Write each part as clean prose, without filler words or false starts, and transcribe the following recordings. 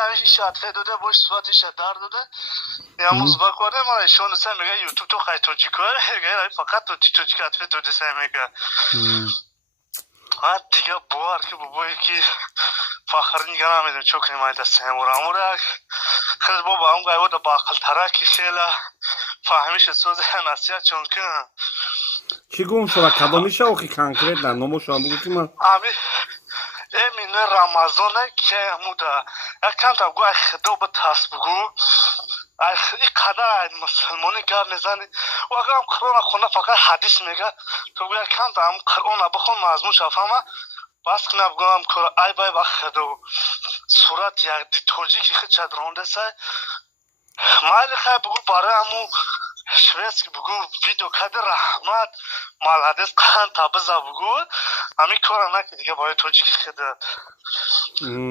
همیشه شاتفه داده باش صورتش در داده یاموز بکوره ما ایشون سه میگه یوتیوب تو خیلی توجیکه میگه فقط تو توجیکات تو سه میگه ها دیگه بار که بابایی که فخر نگران میدم چون که مایه دست امورا خیلی بابا اون گاهی وقت باقل تراکی خیلی فهمیش سوزه نصیحت چون که چی گم شد کدامیشه آخی کنکرت نه نمو شما بگو که من امین رمضانه که مودا یکم تا گوه خدا به تاس بگو این قدر مسلمانی گر نزنی و اگر هم قرآن خونه فقط حدیث میگه تو گوه یکم تا هم قرآن بخون مضمون شفامه بس که نبگوهم که ای بای با خدا صورت یک دیتوجی که خود چه درونده سه مایل خیلی بگو برای همون شویز که بگو ویدیو کده رحمت مال حدیث قرآن تابزا بگو همین کار نکه دیگه باید توجی که خده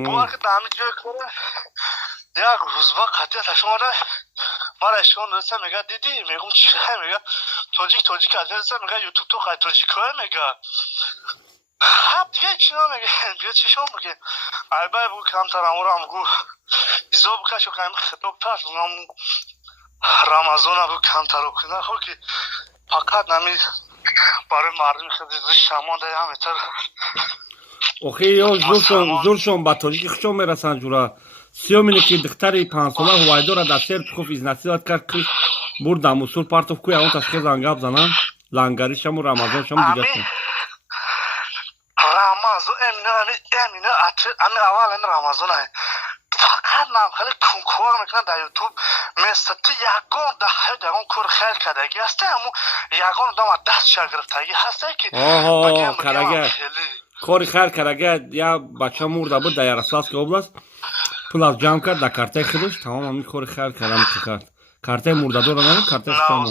بوار که دامی جای کنه یک روزبا قطعیت شما را مرا شما رسه میگه دیدی میگم چیه میگه توجی که رسه میگه یوتیوب تو خیلی توجی که میگه خب دیگه چی نمیگه دیگه چی شما میگه البته بگو کم تر امورا هم گو ایزا بکشو که همین خطاب ترس بگم رمضان بگو کم تر رو کنه خب که فقط نمی برای مردم خیلی زش شمان ده همه تر اوخی یا زورشون با توجی که خشون میرسن جورا سیومینه که دختری 5 ساله هوایدو را در شهر پخوف از نصیحت کرد که بردم اصول پارتوف کوی اون تشخیص انگاب زنن لنگری شم و رمضان شم دیگه شم رمضان امینه امی اول این رمضان های فقط نام خیلی کنکور میکنن در یوتیوب مثل تو یکان ده یکان کور خیل کدگی هسته همون یکان دام دست شگرفتگی هسته که آها کرگه کاری خیر کرگه یا بچه مرده بود در یارسلاسک اوبلاست پول از جمع کرد در کارته خودش تمام همین کاری خیر کردم کرد کارته مرده دو رو نمید کارته خودم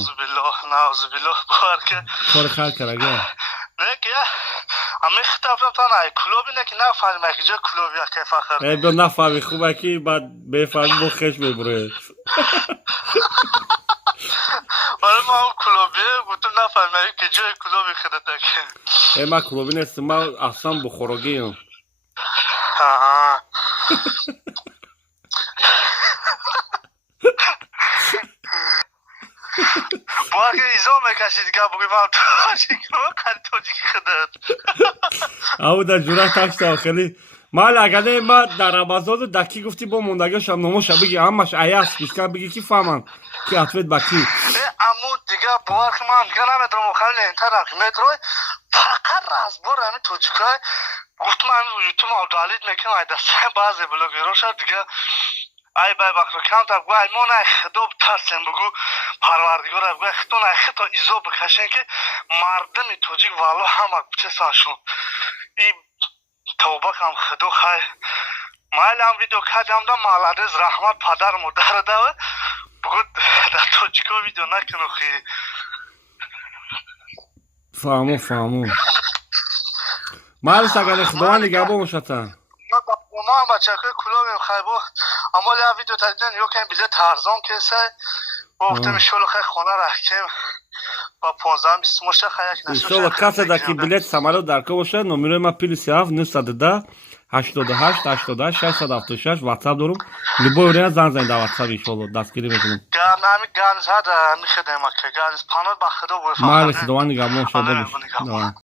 نعوذ بالله بار که کاری خیر کرگه نکه امی خطابم تا نه کلوبی نکی نفهمی که جا کلوبی ها که فخر ای با نفهمی خوبه که بعد بفهمی با خش ببره ولی ما هم کلوبیه گوتم نفهمی که جای کلوبی خودتا که ای ما کلوبی نیستم ما اصلا بخورگی هم باید که ایزا میکشید که بگوی ما توجی خودت او در جورا تشت آخری مال اگه ما در رمضان دکی گفتی با مندگی شم نموشه بگی همش ایاس بیشتر بگی کی فهمن کی اتوید با کی امو دیگه باور که من دیگه نمیتونم مخیل اینترنت متروی فقط رازبور همین توجیکای گفتم همین یوتیوب آدالید میکنم ای دسته بعضی بلوگی رو شد دیگه ای بای بخور کم تا بگو ای مون ای خدا بترسیم بگو پروردگار ای بگو ای خدا ای خدا ایزو بکشن که مردم توجیک والو همه بچه سانشون ای توبه کم خدا خواهی مایل هم ویدیو کردم دا مالادز رحمت پدر مدر دا بگو در توجیکا ویدیو نکنو خیلی فهمو مالش اگر خداوند نگه باشد ما هم بچه که کلوبیم خیلی اما یا ویدیو تدیدن یا که بیزه ترزان کسه گفتم شلو خیلی خونه رحکیم با 15-20 مشته خیلی یک نسوشه ایشالا کسی در که بلیت سمالو درکه باشه نمیره ما پیل 37 88 88 676 واتساپ دارم لبای ریان زن زنده واتساپ ایشالا دستگیری میکنم گرنامی گرنز ها در میخدم که گرنز پانال با خدا بفهم مال خداوند نگه باشد